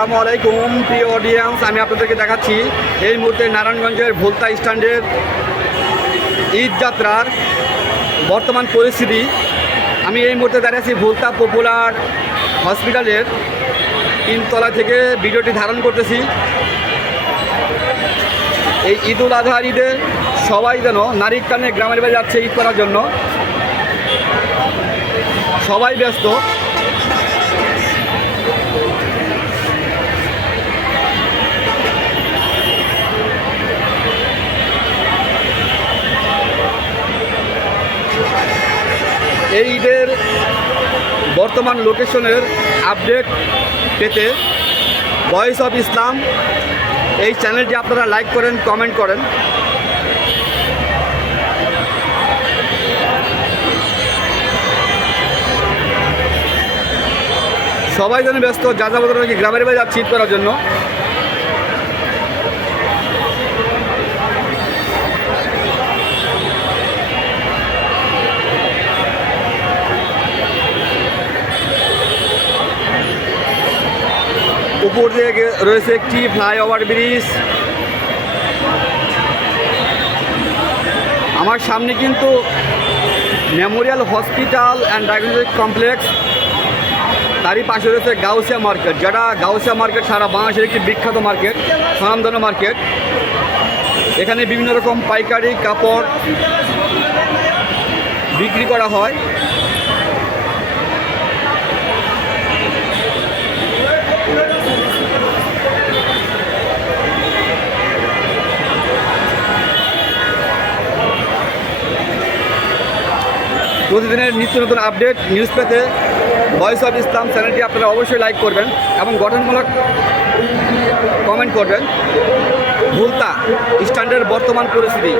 আসসালামু আলাইকুম, প্রিয় অডিয়েন্স আমি আপনাদেরকে দেখাচ্ছি এই মুহূর্তে নারায়ণগঞ্জের ভোলতা স্ট্যান্ডের ঈদ যাত্রার বর্তমান পরিস্থিতি। আমি এই মুহূর্তে দাঁড়িয়ে আছি ভোলতা পপুলার হসপিটালের তিনতলা থেকে ভিডিওটি ধারণ করতেছি। এই ঈদ উল আজহার ঈদে সবাই যেন নারীর কানে গ্রামের বাড়ি যাচ্ছে ঈদ করার জন্য। সবাই ব্যস্ত। এই ঈদের বর্তমান লোকেশনের আপডেট পেতে ভয়েস অফ ইসলাম এই চ্যানেলটি আপনারা লাইক করেন, কমেন্ট করেন। সবাই যেন ব্যস্ত যা নাকি গ্রামের বাড়ি যাচ্ছে ঈদ করার জন্য। উপর দিয়ে রয়েছে একটি ফ্লাইওভার ব্রিজ। আমার সামনে কিন্তু memorial hospital and diagnostic complex. তারই পাশে রয়েছে গাউসিয়া মার্কেট, যেটা গাউসিয়া মার্কেট সারা বাংলাদেশের একটি বিখ্যাত মার্কেট, স্বনামধন্য মার্কেট। এখানে বিভিন্ন রকম পাইকারি, কাপড় বিক্রি করা হয়। প্রতিদিনের নিত্য নতুন আপডেট নিউজ পেতে ভয়েস অফ ইসলাম চ্যানেলটি আপনারা অবশ্যই লাইক করবেন এবং গঠনমূলক কমেন্ট করবেন। ভুলতা স্ট্যান্ডের বর্তমান পরিস্থিতি।